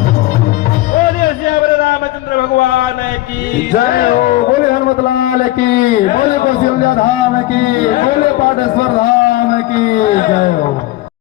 बोलिए श्री रामचंद्र भगवान की जय हो। बोले हनुमतलाल की, बोले कौशल्या धाम की, बोले पाटेश्वर धाम की जय हो।